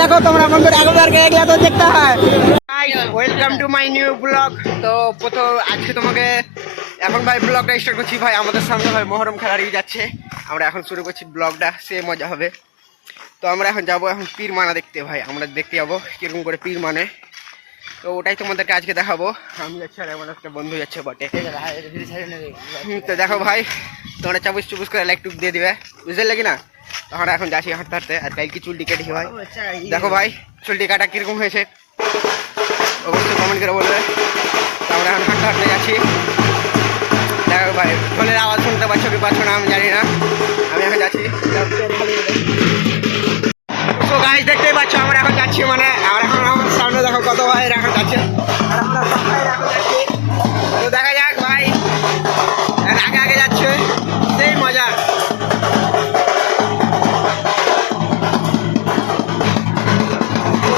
দেখো তোমরা বন্ধুরা এগুলা তো দেখতে হয়। Welcome to my new blog. তো প্রথম আজকে তোমাকে এখন ভাই ব্লগটা স্টার্ট করছি। ভাই আমাদের সামনে ভাই মহরম খেলার যাচ্ছে, আমরা এখন শুরু করছি ব্লগটা, সে মজা হবে। তো আমরা এখন যাবো এখন পীর মানা দেখতে। ভাই আমরা দেখতে যাবো কিরকম করে পীর মানে, তো ওটাই তোমাদেরকে আজকে দেখাবো। আমি যাচ্ছি আর এমন একটা বন্ধু যাচ্ছে বটে। তো দেখো ভাই তোমরা চাবুস চুবুস করে লাইক টুক দিয়ে দিবে, বুঝতে লাগি না। আমরা এখন যাচ্ছি হাঁটতে হাঁটতে, আর কালকে চুলটি কেটেছি ভাই। দেখো ভাই চুলটি কাটা কিরকম হয়েছে অবশ্যই কমেন্ট করে বলবে। তো আমরা এখন হাঁটতে হাঁটতে যাচ্ছি। দেখো ভাই ফোনের আওয়াজ শুনতে পাচ্ছ কি পাচ্ছ না আমি জানি না, আমি এখন যাচ্ছি। তো গাইস দেখতেই পাচ্ছ আমরা এখন যাচ্ছি, মানে আর এখন আমার সামনে দেখো কত ভাই এখন যাচ্ছে, তো দেখা যাক ভাই আগে আগে যাচ্ছে, সেই মজা।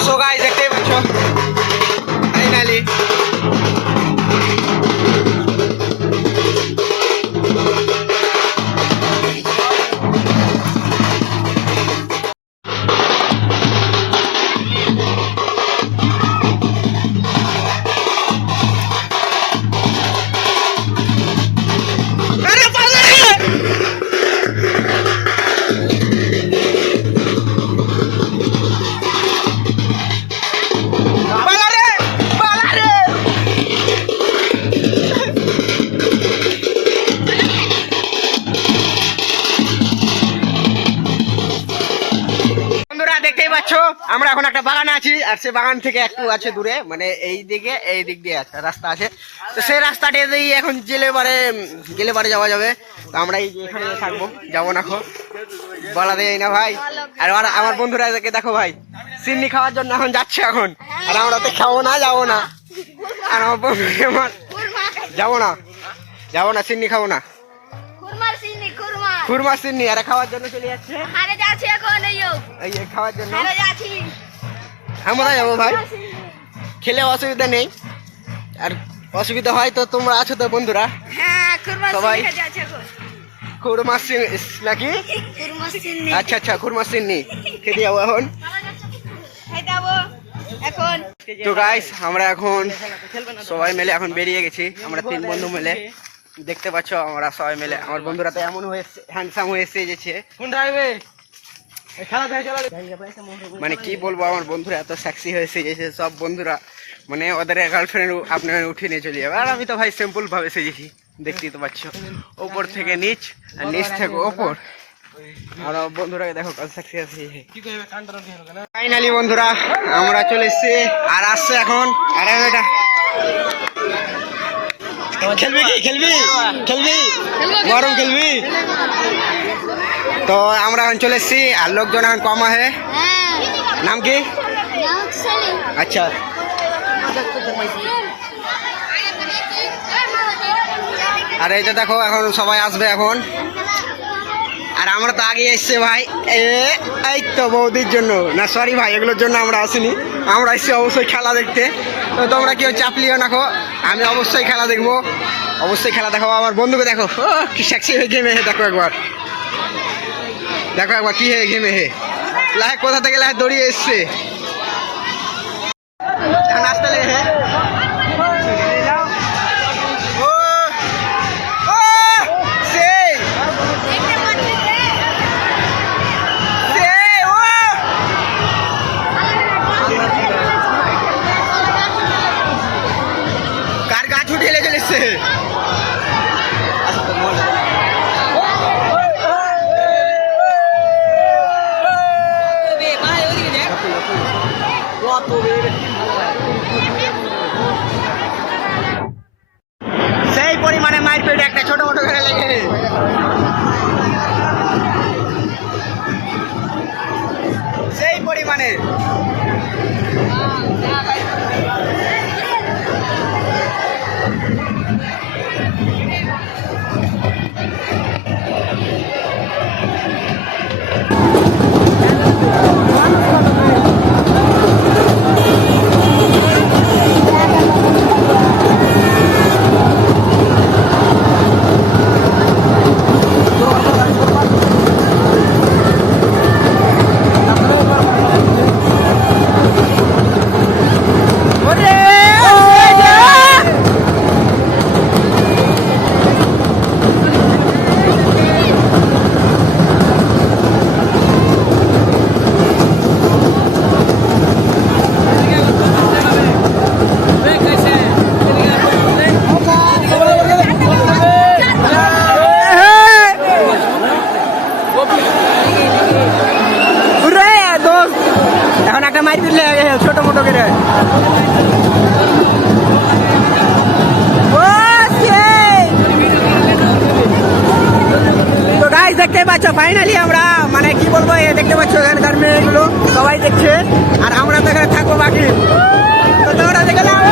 সো গাইস দেখতেই পাচ্ছ ফাইনালি আমরা এখন একটা বাগানে আছি, আর সে বাগান থেকে একটু আছে দূরে, মানে এই দিক দিয়ে আছে রাস্তা আছে। তো সেই রাস্তাটা দিয়ে এখন গেলে বারে যাওয়া যাবে। তো আমরা এই এখানে থাকবো, যাবো না বলা দেয় না ভাই। আর আমার বন্ধুরা দেখো ভাই চিনি খাওয়ার জন্য এখন যাচ্ছে এখন, আর আমরা তো খাবো না, যাবো না। আর আমার বন্ধু আমার যাবো না চিনি খাবো না, খুরমা চিনি আর খাওয়ার জন্য চলে যাচ্ছে এই খাওয়ার জন্য। আমরা যাবো ভাই, খেলে অসুবিধা নেই, আর অসুবিধা হয় তো তোমরা আছো তো বন্ধুরা সবাই। খুরমা নাকি? আচ্ছা আচ্ছা খুরমা চিনি খেতে যাবো এখন। তো গাইস আমরা এখন সবাই মিলে এখন বেরিয়ে গেছি, আমরা 3 বন্ধু মিলে। দেখতে পাচ্ছ আমরা সবাই মিলে, আমার বন্ধুরা তো এমন হয়ে হ্যান্ডসাম হয়ে এসেছে, মানে কি বলবো, আমার বন্ধুরা এত সেক্সি হয়ে সেজেছে সব বন্ধুরা, মানে ওদের গার্লফ্রেন্ড আপনার উঠে নিয়ে চলে যাবে। আর আমি তো ভাই সিম্পল ভাবে সেজেছি, দেখতেই তো পাচ্ছ, ওপর থেকে নিচ আর নিচ থেকে ওপর। আর বন্ধুরা দেখো কত সেক্সি আছে। ফাইনালি বন্ধুরা আমরা চলে এসেছি, আর আসছে এখন আর এটা খেলবি গরম খেলবি। তো আমরা এখন চলে এসেছি, আর লোকজন এখন কম আছে। নাম কি? আচ্ছা আর এই যে দেখো এখন সবাই আসবে এখন, আর আমরা তো আগে এসছি ভাই এই তো বৌদির জন্য না, সরি ভাই এগুলোর জন্য আমরা আসিনি, আমরা এসছি অবশ্যই খেলা দেখতে। তো তোমরা কেউ চাপলিও না, আমি অবশ্যই খেলা দেখবো, অবশ্যই খেলা দেখাবো। আমার বন্ধুকে দেখো কি সেক্সি হয়ে ঘেমে হে, দেখো একবার কি হয়ে ঘেমে হে, লাহে কোথা থেকে লাহে দৌড়িয়ে এসছে নাচতে লেগে। কার গাছ উঠে লেগে চলেছে। সবাই দেখছে আর আমরা তো এখানে থাকবো বাকি। তো তোমরা দেখে নাও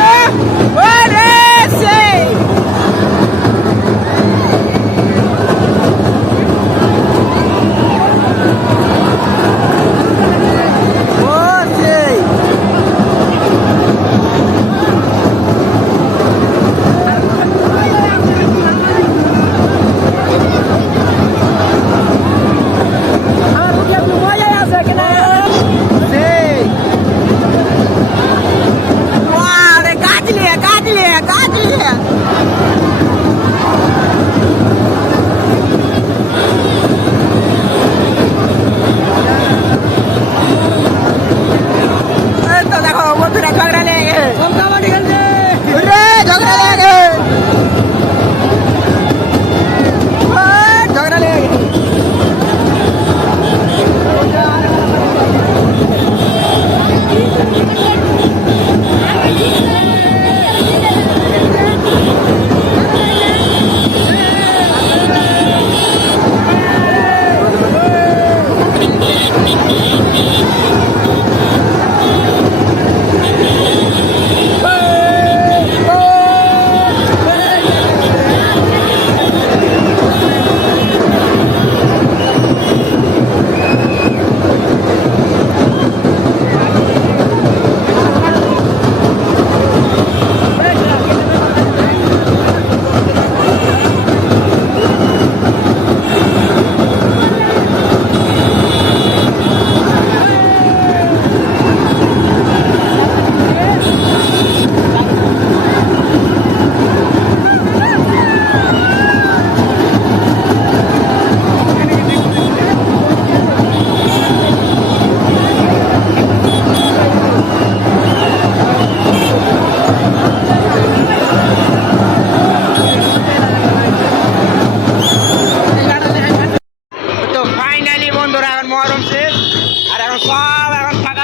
মহরম শেষ আর এখন সব এখন ফাঁকা